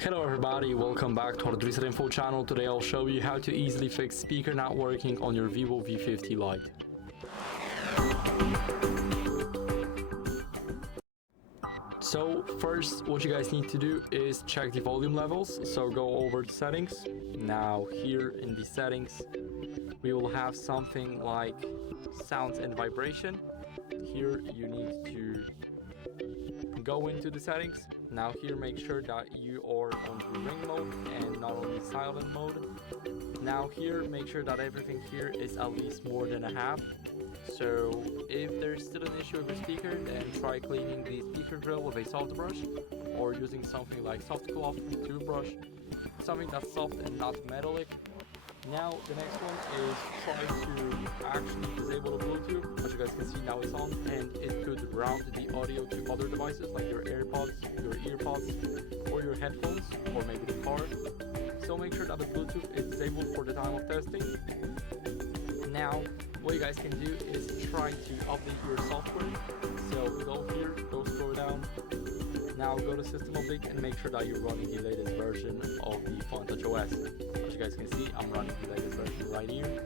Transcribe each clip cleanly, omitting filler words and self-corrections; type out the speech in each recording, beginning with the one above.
Hello everybody, welcome back to HardReset.Info channel. Today I'll show you how to easily fix speaker not working on your VIVO V50 Lite. So first, what you guys need to do is check the volume levels. So go over to settings. Now here in the settings, we will have something like sounds and vibration. Here you need to go into the settings. Now here make sure that you are on the ring mode and not on the silent mode. Now here make sure that everything here is at least more than a half. So if there's still an issue with your speaker, then try cleaning the speaker grill with a soft brush or using something like soft cloth, toothbrush, something that's soft and not metallic. Now the next one is try to actually disable the Bluetooth. As you guys can see, now it's on and it could route the audio to other devices like your AirPods, your EarPods, or your headphones, or maybe the car. So make sure that the Bluetooth is disabled for the time of testing. Now what you guys can do is try to update your software. So go here, go scroll down. Now go to System Update and make sure that you're running the latest version of the Funtouch OS. As you guys can see, I'm running the latest version right here.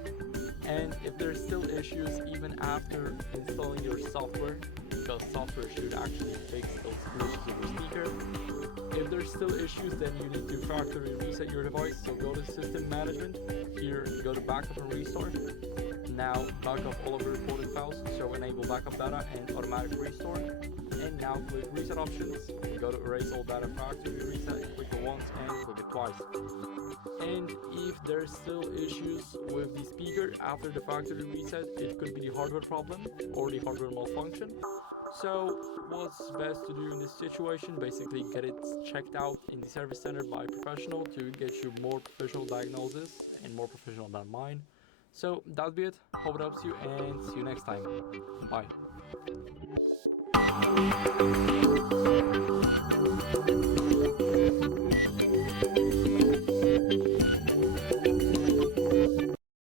And if there's still issues even after installing your software, because software should actually fix those glitches with your speaker. If there's still issues, then you need to factory reset your device. So go to System Management. Here, go to Backup and Restore. Now back up all of the recorded files, so enable backup data and automatic restore. And now click reset options, go to erase all data, factory reset, click it once and click it twice. And if there's still issues with the speaker after the factory reset, it could be the hardware problem or the hardware malfunction. So what's best to do in this situation? Basically get it checked out in the service center by a professional to get you more professional diagnosis and more professional than mine. So that'll be it. Hope it helps you and see you next time. Bye.